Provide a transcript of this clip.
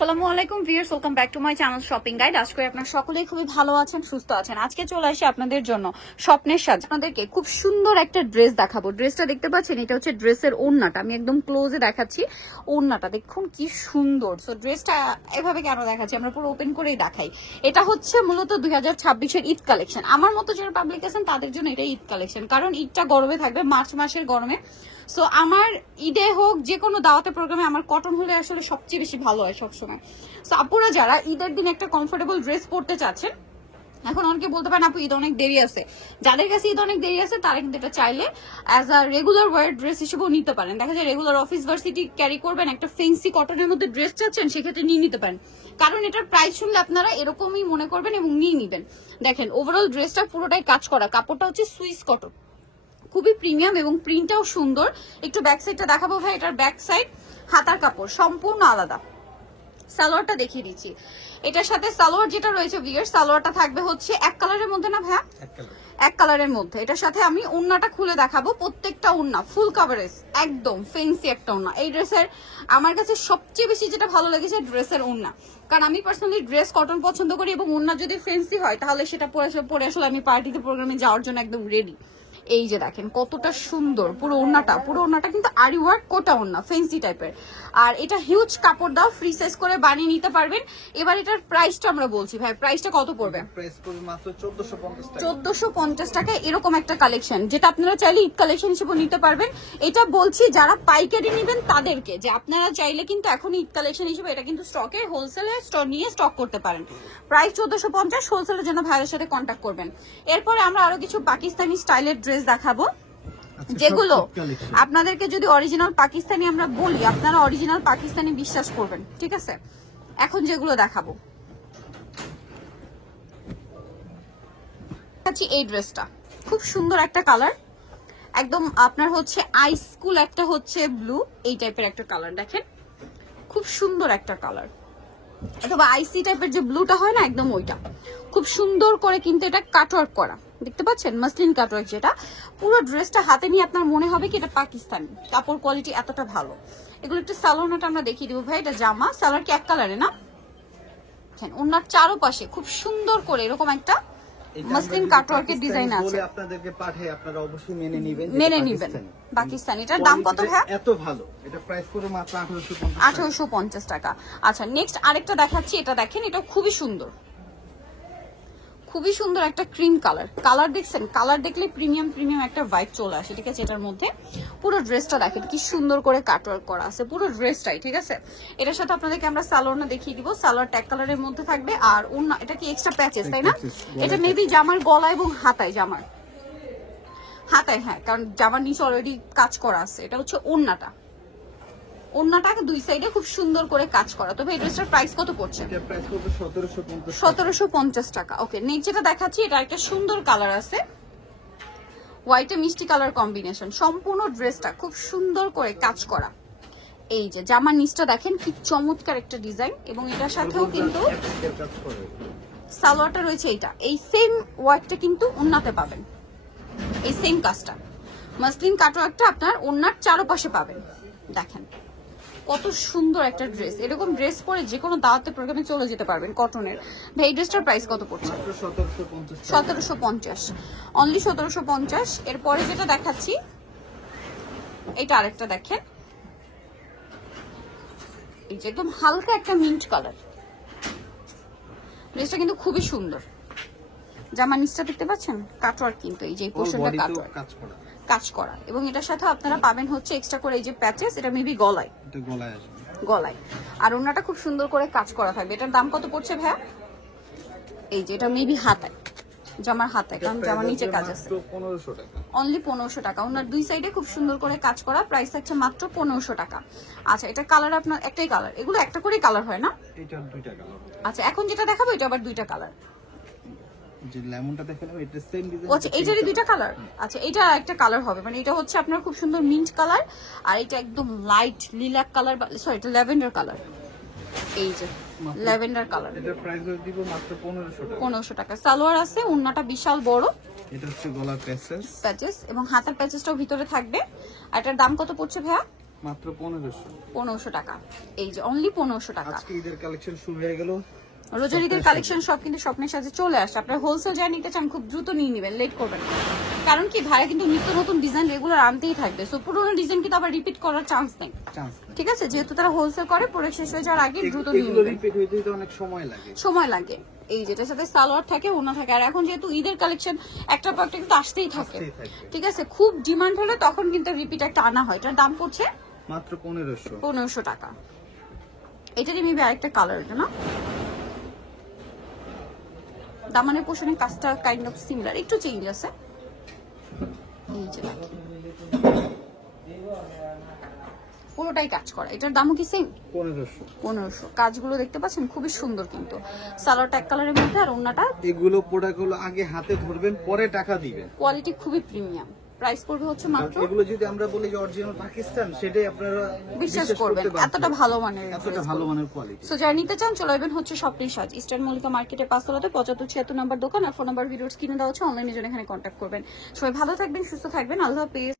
আসসালামু আলাইকুম viewers, welcome back to my channel shopping guide. আশা করি আপনারা সকলেই খুবই ভালো আছেন, সুস্থ আছেন। আজকে চলে আসি আপনাদের জন্য স্বপ্নের সাজ। আপনাদেরকে খুব সুন্দর একটা ড্রেস দেখাবো। ড্রেসটা দেখতে পাচ্ছেন, এটা হচ্ছে ড্রেসের ওড়নাটা। আমি একদম ক্লোজে দেখাচ্ছি ওড়নাটা, দেখুন কি সুন্দর। সো ড্রেসটা এভাবে কেন দেখাচ্ছি, আমরা পুরো ওপেন করেই দেখাই। এটা হচ্ছে মূলত 2026-এর ঈদ কালেকশন। আমার মতো যারা পাবলিক আছেন তাদের জন্য এটা ঈদ কালেকশন, কারণ ঈদটা গরমে থাকবে, মার্চ মাসের গরমে। সো আমার ঈদে হোক যে কোনো দাওয়াতের প্রোগ্রামে আমার কটন হলে আসলে সবচেয়ে বেশি ভালো হয় সবসময়। সো আপুরা যারা ঈদের দিন একটা কমফোর্টেবল ড্রেস পরতে চাচ্ছেন, এখন অনেকে বলতে পারেন আপু ঈদ অনেক দেরি আছে, যাদের কাছে ঈদ অনেক দেরি আছে তারা কিন্তু এটা চাইলে as a regular war dress হিসেবেও নিতে পারেন। দেখা যায় রেগুলার অফিস ভার্সিটি ক্যারি করবেন, একটা ফেন্সি কটনের মধ্যে ড্রেস চাচ্ছেন, সেক্ষেত্রে নিয়ে নিতে পারেন। কারণ এটার প্রাইস শুনলে আপনারা এরকমই মনে করবেন এবং নিয়ে নিবেন। দেখেন ওভারঅল ড্রেসটা পুরোটাই কাজ করা, কাপড়টা হচ্ছে সুইস কটন, খুবই প্রিমিয়াম এবং প্রিন্টটাও সুন্দর। একটু ব্যাক সাইডটা দেখাবো ভাই। এটার ব্যাক সাইড হাতার কাপড় সম্পূর্ণ আলাদা। সালোয়ারটা দেখিয়ে দিচ্ছি। এটার সাথে সালোয়ার যেটা রয়েছে ভিউয়ার্স, সালোয়ারটা থাকবে হচ্ছে এক কালারের মধ্যে, না ভাইয়া এক কালারের মধ্যে। এটার সাথে আমি ওড়নাটা খুলে দেখাবো, প্রত্যেকটা ওড়না ফুল কাভারেজ, একদম ফেন্সি একটা ওড়না। এই ড্রেসের আমার কাছে সবচেয়ে বেশি যেটা ভালো লেগেছে ড্রেসের ওড়না, কারণ আমি পার্সোনালি ড্রেস কটন পছন্দ করি এবং ওড়না যদি ফেন্সি হয় তাহলে সেটা পরে আসলে আমি পার্টিতে প্রোগ্রামে যাওয়ার জন্য একদম রেডি। এই যে দেখেন কতটা সুন্দর পুরো ওড়নাটা কিন্তু আরি ওয়ার্ক কোটা ওড়না, ফেন্সি টাইপের। আর এটা হিউজ কাপড় দাও, ফ্রি সাইজ করে বানিয়ে নিতে পারবেন। এবার এটার প্রাইসটা আমরা বলছি ভাই, প্রাইসটা কত পড়বে? প্রাইস পড়বে মাত্র 1450 টাকা। 1450 টাকা এরকম একটা কালেকশন, যেটা আপনারা চাইলে ঈদ কালেকশন হিসেবে নিতে পারবেন। এটা বলছি যারা পাইকারি নেবেন তাদেরকে, যে আপনারা চাইলে কিন্তু এখন ঈদ কালেকশন হিসেবে এটা কিন্তু স্টকে হোলসেলে নিয়ে স্টক করতে পারেন। প্রাইস 1450, হোলসেলের জন্য ভাইয়ের সাথে কন্ট্যাক্ট করবেন। এরপরে আমরা আরো কিছু পাকিস্তানি স্টাইলের ড্রেস দেখাবো, যেগুলো আপনাদেরকে যদি অরিজিনাল পাকিস্তানি আমরা বলি আপনারা অরিজিনাল পাকিস্তানি বিশ্বাস করবেন, ঠিক আছে? এখন যেগুলো দেখাবো, এই ড্রেসটা খুব সুন্দর একটা কালার, একদম আপনার হচ্ছে আইস কুল একটা হচ্ছে ব্লু, এই টাইপের একটা কালার। দেখেন খুব সুন্দর একটা কালার, অথবা আইসি টাইপের যে ব্লুটা হয় না, একদম ওইটা। খুব সুন্দর করে কিন্তু এটা কাটওয়ার্ক করা, দেখতে পাচ্ছেন মাসলিন কাটওয়ার্ক, যেটা পুরো ড্রেসটা হাতে নিয়ে আপনার মনে হবে কি এটা পাকিস্তানি। কাপড় কোয়ালিটি এতটা ভালো। এগুলো একটু সালোয়ারটা আমরা দেখিয়ে দিব ভাই। এটা জামা, সালোয়ার কি এক কালারে না? ওনার চারপাশে খুব সুন্দর করে এরকম একটা মাসলিন কাটওয়ার্কের ডিজাইন আছে। আপনাদেরকে পাঠাই, আপনারা অবশ্যই মেনে নেবেন। পাকিস্তানি, এটার দাম কত ভাই? এত ভালো, এটা প্রাইস করে মাত্র 1850 টাকা। আচ্ছা নেক্সট আরেকটা দেখাচ্ছি, এটা দেখেন, এটা খুবই সুন্দর, খুবই সুন্দর একটা ক্রিম কালার। কালার দেখছেন, কালার দেখলে প্রিমিয়াম একটা ভাইব চলে আসে, ঠিক আছে? এটার মধ্যে পুরো ড্রেসটা দেখেন কি সুন্দর করে কাটওয়ার্ক করা আছে পুরো ড্রেসটাই, ঠিক আছে? এটার সাথে আপনাদেরকে আমরা সালোয়ারটা দেখিয়ে দিব। সালোয়ার ট্যাগ কালারের মধ্যে থাকবে, আর ওড়না এটা কি এক্সট্রা প্যাচেস, তাই না? এটা মেবি জামার গলা এবং হাতায়, জামার হাতায়, হ্যাঁ, কারণ জামার নিচে অলরেডি কাজ করা আছে। এটা হচ্ছে ওড়নাটা, ওড়নাটাকে দুই সাইডে খুব সুন্দর করে কাজ করা। তবে এই ড্রেসটার প্রাইস কত পড়ছে? এটা প্রাইস করবে 1750 1750 টাকা। ওকে নেক্সট যেটা দেখাচ্ছি, এটা একটা সুন্দর কালার আছে, হোয়াইটে মিষ্টি কালার কম্বিনেশন। সম্পূর্ণ ড্রেসটা খুব সুন্দর করে কাজ করা। এই যে জামার নিচটা দেখেন কি চমৎকার একটা ডিজাইন, এবং এটার সাথেও কিন্তু সালোয়ারটা রয়েছে। এইটা এই সেম ওয়ার্কটা কিন্তু ওড়নাতে পাবেন, এই সেম কাজটা মাসলিন কাটওয়ার্কটা আপনার ওড়নার চারপাশে পাবেন। দেখেন কত সুন্দর একটা ড্রেস, এরকম ড্রেস পরে যে কোনো দাওয়াতে প্রোগ্রামে চলে যেতে পারবেন কটনের। ভাই এই ড্রেসটার প্রাইস কত পড়ছে? 1750, অনলি 1750। এরপরে যেটা দেখাচ্ছি, এটা আরেকটা দেখেন, এই যে একদম হালকা একটা মিন্ট কালার। ড্রেসটা কিন্তু খুবই সুন্দর। জামার নিচটা দেখতে পাচ্ছেন কাটওয়ার্ক, কিন্তু এই যে পোর্শনটা কাটওয়ার্ক কাজ করা, এবং এটার সাথে আপনারা পাবেন হচ্ছে এক্সট্রা করে এই যে প্যাচেস, এটা মেবি গলায়, এটা গলায় আসবে, গলায়। আর ওড়নাটা খুব সুন্দর করে কাজ করা থাকবে। এটার দাম কত পড়ছে ভাইয়া? এই যে এটা মেবি হাতায়, জামার হাতায়, কারণ জামার নিচে কাজ আছে। 1500 টাকা, অনলি 1500 টাকা। ওনার দুই সাইডে খুব সুন্দর করে কাজ করা, প্রাইস থাকছে মাত্র 1500 টাকা। আচ্ছা এটা কালার আপনার একটাই কালার, এগুলো একটা করেই কালার হয় না? এটা দুইটা কালার। আচ্ছা এখন যেটা দেখাবো এটা আবার দুইটা কালার, যে লেমনটা দেখেন এটা সেম ডিজাইন। আচ্ছা এইটারই দুইটা কালার। আচ্ছা এটা একটা কালার হবে, মানে এটা হচ্ছে আপনার খুব সুন্দর মিন্ট কালার, আর এটা একদম লাইট লিলাক কালার, সরি এটা ল্যাভেন্ডার কালার। এই যে ল্যাভেন্ডার কালার, এটার প্রাইস দিব মাত্র 1500 টাকা। 1500 টাকা। সালোয়ার আছে, ওড়নাটা বিশাল বড়, এটা হচ্ছে গলার প্যাচেস এবং হাতার প্যাচেসটাও ভিতরে থাকবে। আর এটার দাম কত পড়ছে ভাইয়া? মাত্র 1500। 1500 টাকা। এই যে অনলি 1500 টাকা। আজকে ঈদের কালেকশন শুরু হয়ে গেল। রোজার ঈদের কালেকশন সব কিন্তু স্বপ্নের সাথে চলে আসছে। আপনারা হোলসেল যা নিতে চান খুব দ্রুত নিয়ে নেবেন, লেট করবেন না। কারণ কি ভাইয়া কিন্তু নিত্য নতুন ডিজাইন রেগুলার আনতেই থাকবে, সো পুরোনো ডিজাইন কিন্তু আবার রিপিট করার চান্স নেই। ঠিক আছে, যেহেতু তারা হোলসেল করে প্রোডাক্ট শেষ হয়ে যাওয়ার আগে দ্রুত নিয়ে এগুলো নেবেন। রিপিট হইতে হইতে অনেক সময় লাগে। এই যেটার সাথে সালোয়ার থাকে, ওনা থাকে, আর এখন যেহেতু ঈদের কালেকশন একটা পর একটা কিন্তু আসতেই থাকে। ঠিক আছে, খুব ডিমান্ড হলে তখন কিন্তু রিপিট একটা আনা হয়। এটার দাম পড়ছে মাত্র 1500। 1500 টাকা। এটারই মেবি আরেকটা কালার, এটা না দামানের পোষণের কাজটা কাইন্ড অফ সিমিলার, একটু চেঞ্জ আছে। এই যে পুরোটাই কাজ করা। এটার দামও কি সেম? 1500। কাজগুলো দেখতে পাচ্ছেন খুবই সুন্দর, কিন্তু সালোয়ারটা এক কালারের মধ্যে আর ওন্নাটা। এগুলো প্রোডাক্টগুলো আগে হাতে ধরবেন, পরে টাকা দিবেন। কোয়ালিটি খুবই প্রিমিয়াম। প্রাইস পড়বে হচ্ছে মাত্র, এগুলো যদি আমরা বলি যে অরিজিনাল পাকিস্তান, সেটাই আপনারা বিশ্বাস করবেন, এতটা ভালো মানের কোয়ালিটি। সো যারা নিতে চান চলে আসবেন হচ্ছে স্বপ্নের সাজ, ইস্টার্ন মল্লিকা মার্কেটের 5তলাতে 7576 নম্বর দোকান। আর ফোন নাম্বার ভিডিওর স্ক্রিনে দেওয়া হচ্ছে, অনলাইনে জন্য এখানে কন্ট্যাক্ট করবেন। সবাই ভালো থাকবেন, সুস্থ থাকবেন, আল্লাহ হাফেজ।